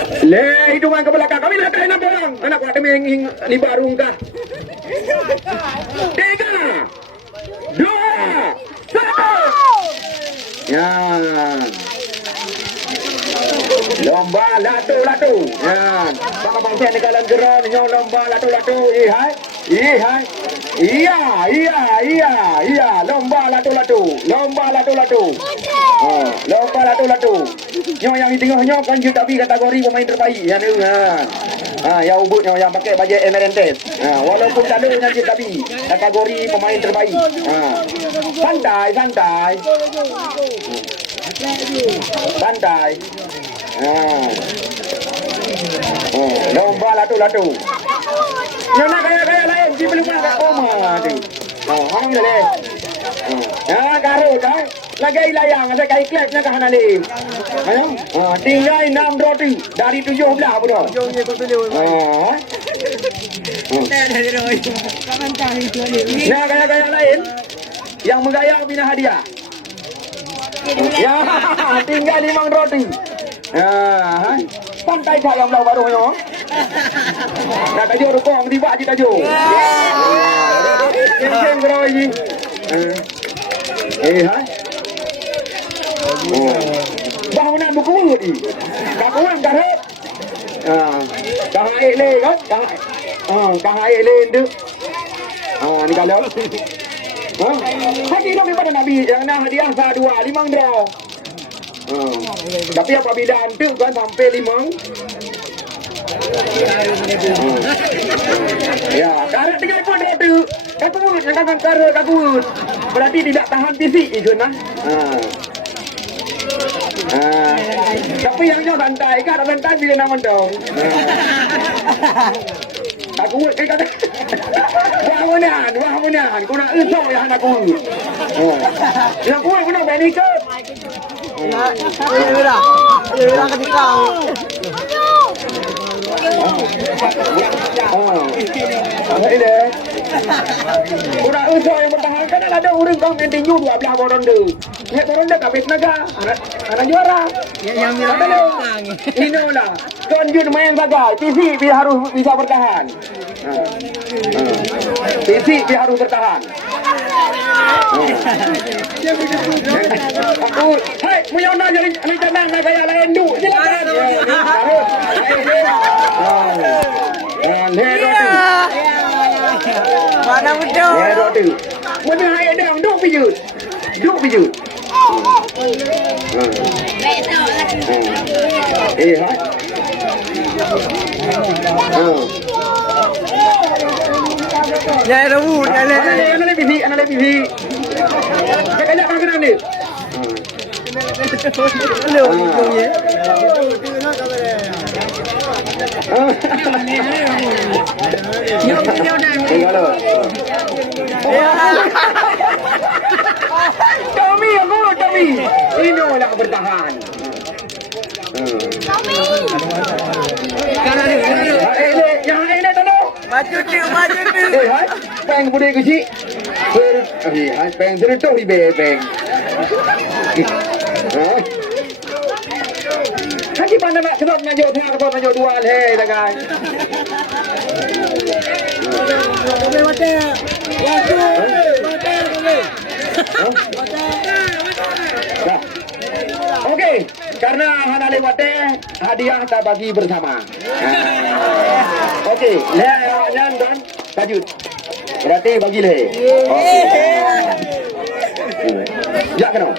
Le, hidungan ke belakang. Kami lihat enam orang. Anak buat demi yang lima rungkah. 3, 2, 1. Ya. Lomba latu-latu. Ya. Baka bangsa ni kalang geran nyo lomba latu-latu. Hai. Hai. Iya. Lomba latu-latu. Lomba latu-latu. Lomba latu-latu. Nyo yang di tengahnya kan tapi kategori pemain terbaik. Ya ni. Yang ubut yang pakai baju Emirates. Walaupun tak ada yang tapi kategori pemain terbaik. Santai. Santai. Lomba latu-latu. Yang nak gaya-gaya lain, si belum nak oma tu. Orang dah leh. Garut dah. Lagi layang ada kai klep nak hana le. Tinggal 6 roti dari 17 pun dah. Nak gaya-gaya lain yang menggaya bina hadiah. Ya, tinggal 5 roti. Pantai sayang belau baru yo. Nak tajuk rukong tiba je tajuk. Keng berapa ini? Bangunan buku ni. Bangunan garut. Dah air le kan? Dah air le tu. Ni kalau. Hati lo kepada Nabi yang nak hadiah sah 2 5 draw. Tapi apabila antu kan sampai 5. Ya, karet 30 tu. Kakut yang kakak karet kakut. Berarti tidak tahan fisik itu nah. Tapi yang nyo santai kan santai bila nak mendong. Aku kata Wah kau nak usah yang aku. Yang aku nak bani ke? Ya, ketika. Ini. Kurang usah yang bertahan kan ada orang kau nanti nyu 12 boronde. Nek boronde kabeh naga, anak juara. Yang bilang inolah. Konjun main saja. TV harus bisa bertahan. TV harus bertahan. Aku, hai, muyona jadi ni tenang nak gaya lain du. Silakan. Harus. Mana betul? Ya, roti. Mana hai ada duk bijut. Hai. Ya, rebut. Analis TV. Kaya kan kena ni. Hello, ya. Kami. Ini nak bertahan. Kami. Yang ini tu. Maju tu. Hai, peng bude kecil. Hai, peng seretok di peng. Hati mana nak kenal najuk tengah atau najuk dua le dengan. Okey, karena hana lewat hadiah kita bagi bersama. Okey, jangan dan tajud. Berarti bagi le. Okey. Ya kena.